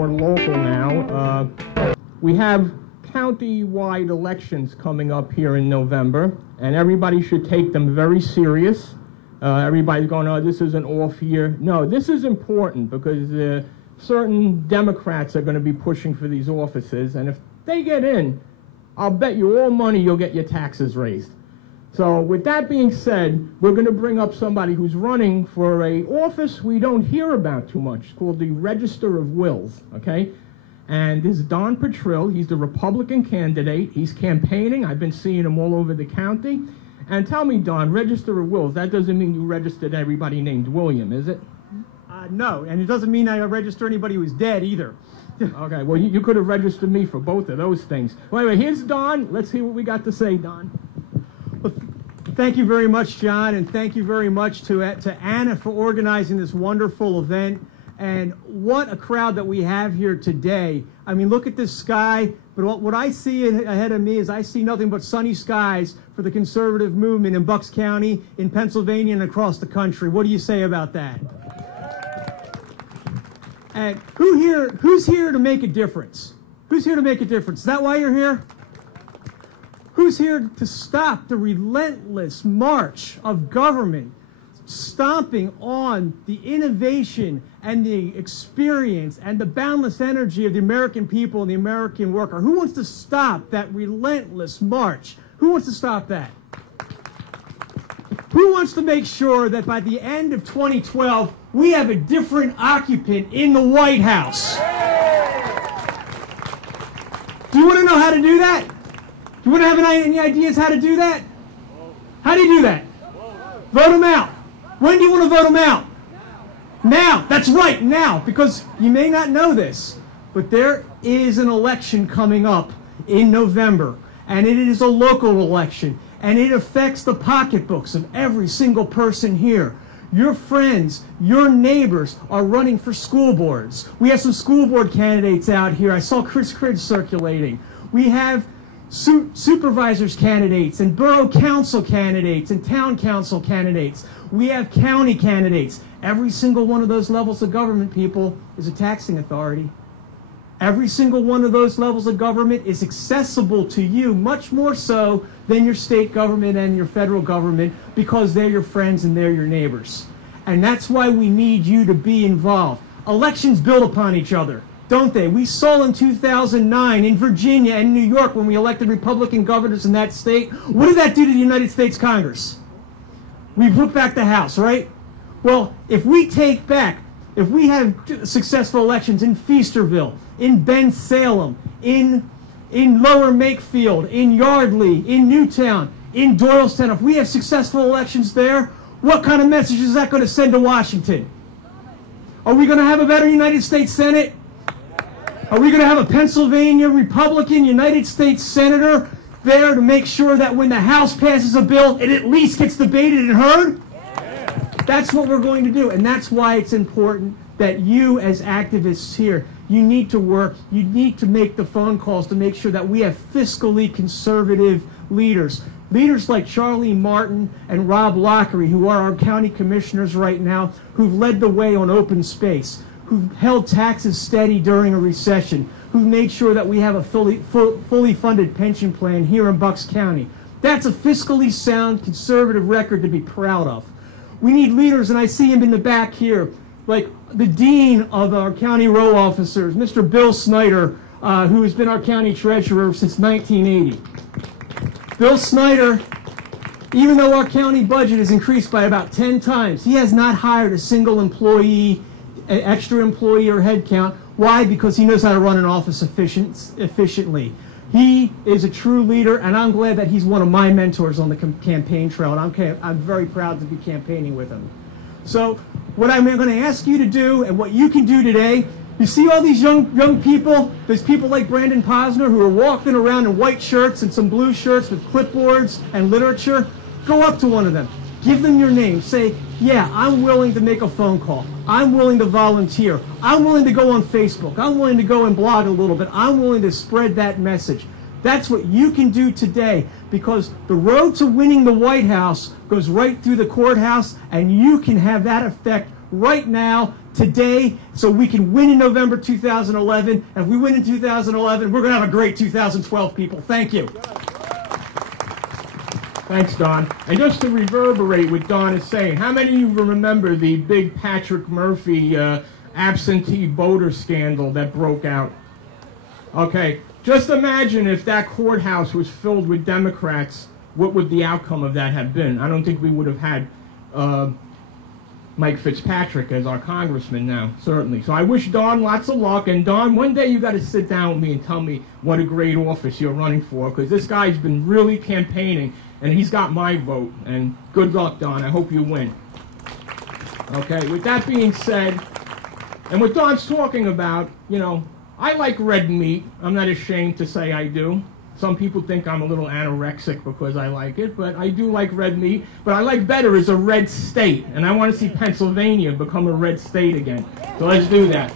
more local now. We have county-wide elections coming up here in November, and everybody should take them very serious. Everybody's going, oh, this is an off year. No, this is important because certain Democrats are going to be pushing for these offices, and if they get in, I'll bet you all money you'll get your taxes raised. So with that being said, we're going to bring up somebody who's running for an office we don't hear about too much. It's called the Register of Wills, okay? And this is Don Petrille. He's the Republican candidate. He's campaigning. I've been seeing him all over the county. And tell me, Don, Register of Wills, that doesn't mean you registered everybody named William, is it? No, and it doesn't mean I register anybody who's dead either. Okay, well, you could have registered me for both of those things. Well, anyway, here's Don. Let's hear what we got to say, Don. Well, thank you very much, John, and thank you very much to Anna for organizing this wonderful event. And what a crowd that we have here today. I mean, look at this sky. But what I see ahead of me is I see nothing but sunny skies for the conservative movement in Bucks County, in Pennsylvania, and across the country. What do you say about that? And who's here to make a difference? Who's here to make a difference? Is that why you're here? Who's here to stop the relentless march of government stomping on the innovation and the experience and the boundless energy of the American people and the American worker? Who wants to stop that relentless march? Who wants to stop that? Who wants to make sure that by the end of 2012, we have a different occupant in the White House? Do you want to know how to do that? Do you want to have any ideas how to do that? How do you do that? Vote them out. When do you want to vote them out? Now. That's right, now. Because you may not know this, but there is an election coming up in November, and it is a local election, and it affects the pocketbooks of every single person here. Your friends, your neighbors are running for school boards. We have some school board candidates out here. I saw Chris Cridge circulating. We have supervisors candidates and borough council candidates and town council candidates. We have county candidates. Every single one of those levels of government, people, is a taxing authority. Every single one of those levels of government is accessible to you, much more so than your state government and your federal government, because they're your friends and they're your neighbors. And that's why we need you to be involved. Elections build upon each other, don't they? We saw in 2009 in Virginia and New York when we elected Republican governors in that state. What did that do to the United States Congress? We put back the House, right? Well, if we have successful elections in Feasterville, in Bensalem, in Lower Makefield, in Yardley, in Newtown, in Doylestown, if we have successful elections there, what kind of message is that going to send to Washington? Are we going to have a better United States Senate? Are we going to have a Pennsylvania Republican United States Senator there to make sure that when the House passes a bill, it at least gets debated and heard? That's what we're going to do, and that's why it's important that you as activists here, you need to work, you need to make the phone calls to make sure that we have fiscally conservative leaders. Leaders like Charlie Martin and Rob Lockery, who are our county commissioners right now, who've led the way on open space, who've held taxes steady during a recession, who've made sure that we have a fully funded pension plan here in Bucks County. That's a fiscally sound conservative record to be proud of. We need leaders, and I see him in the back here, like the dean of our county row officers, Mr. Bill Snyder, who has been our county treasurer since 1980. Bill Snyder, even though our county budget has increased by about 10 times, he has not hired a single employee, extra employee or head count. Why? Because he knows how to run an office efficiently. He is a true leader, and I'm glad that he's one of my mentors on the campaign trail, and I'm very proud to be campaigning with him. So what I'm going to ask you to do, and what you can do today, you see all these young people, there's people like Brandon Posner who are walking around in white shirts and some blue shirts with clipboards and literature. Go up to one of them. Give them your name. Say, yeah, I'm willing to make a phone call. I'm willing to volunteer. I'm willing to go on Facebook. I'm willing to go and blog a little bit. I'm willing to spread that message. That's what you can do today, because the road to winning the White House goes right through the courthouse, and you can have that effect right now, today, so we can win in November 2011. And if we win in 2011, we're going to have a great 2012, people. Thank you. Thanks, Don. And just to reverberate what Don is saying, how many of you remember the big Patrick Murphy absentee voter scandal that broke out? Okay, just imagine if that courthouse was filled with Democrats, what would the outcome of that have been? I don't think we would have had Mike Fitzpatrick as our congressman now, certainly. So I wish Don lots of luck. And Don, one day you got to sit down with me and tell me what a great office you're running for, because this guy's been really campaigning, and he's got my vote. And good luck, Don. I hope you win. Okay, with that being said, and what Don's talking about, you know, I like red meat. I'm not ashamed to say I do. Some people think I'm a little anorexic because I like it, but I do like red meat. But I like better is a red state, and I want to see Pennsylvania become a red state again. So let's do that.